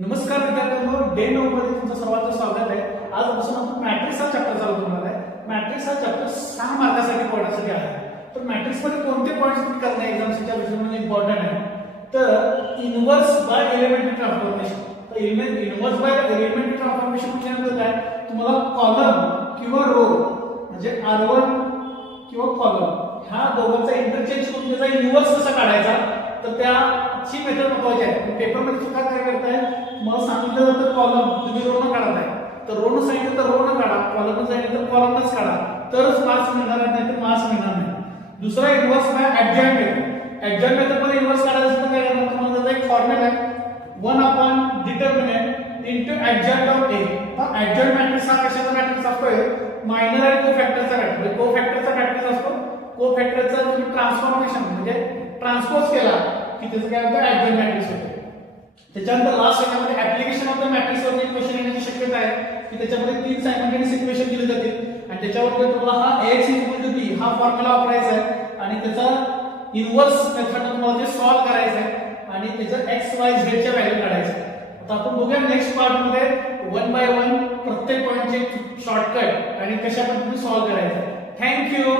नमस्कार विद्यार्थ्यांनो, डे 9 मध्ये तुमचं सर्वांचं स्वागत आहे। आजपासून आपण मॅट्रिक्स हा चॅप्टर चालू करणार आहे। मॅट्रिक्स हा चॅप्टर 6 मार्कासाठी पॉइंटसाठी आहे। तर मॅट्रिक्स मध्ये कोणते पॉइंट्स तुम्ही करणार एक्झामच्या दृष्टीने इम्पॉर्टंट आहे। तर इन्व्हर्स बाय एलिमेंटरी ट्रान्सफॉर्मेशन। तर इन्व्हर्स बाय एलिमेंटरी ट्रान्सफॉर्मेशन म्हणजे काय? तुम्हाला कॉलम किंवा रो म्हणजे R1 किंवा कॉलम ह्या दोघांचा इंटरचेंज करून त्याचा इन्व्हर्स कसा काढायचा, तर त्याची मेथड महत्त्वाची आहे। पेपर मध्ये सुद्धा काय करताय, मला सांगितलं जातं कॉलम तुम्ही रो न काढताय, तर रो न सांगितलं तर रो न काढा, कॉलम सांगितलं तर कॉलमच काढा, तरच मार्क्स मिळणार, नाही तर मार्क्स मिळणार नाही। दुसरा inverse by adjoint method. Adjoint method मध्ये इन्व्हर्स काढायचं तर काय करणार, तुम्हाला त्याचा एक फॉर्म्युला आहे 1 डिटर्मिनंट इनटू ऍडजॉइंट ऑफ ए। हा ऍडजॉइंट मॅट्रिक्स हा कशाचा मॅट्रिक्स असतोय? मायनर आणि कोफॅक्टरचा मॅट्रिक्स। कोफॅक्टरचा मॅट्रिक्स असतो, कोफॅक्टरचा तुम्ही ट्रान्सफॉर्मेशन म्हणजे ट्रान्सपोज केला की त्याचं काय होतं, ऍडजॉइंट मॅट्रिक्स होते। त्याच्यानंतर लास्ट याच्यामध्ये ऍप्लिकेशन ऑफ द मॅट्रिक्स वरती क्वेश्चन येण्याची शक्यता आहे की त्याच्यामध्ये 3 सायमल्टेनियस इक्वेशन दिले जातील आणि त्याच्यावर तुम्हाला हा Ax b हा फॉर्म्युला वापरायचा आहे आणि त्याचा इन्व्हर्स मेथड तुम्हाला ते सॉल्व्ह करायचं आहे आणि त्याचं x y z च्या व्हॅल्यू काढायचं आहे। आता आपण बघूया नेक्स्ट पार्ट मध्ये 1 बाय 1 प्रत्येक पॉइंटचे शॉर्टकट आणि कशा पद्धतीने सॉल्व्ह करायचं। थँक्यू।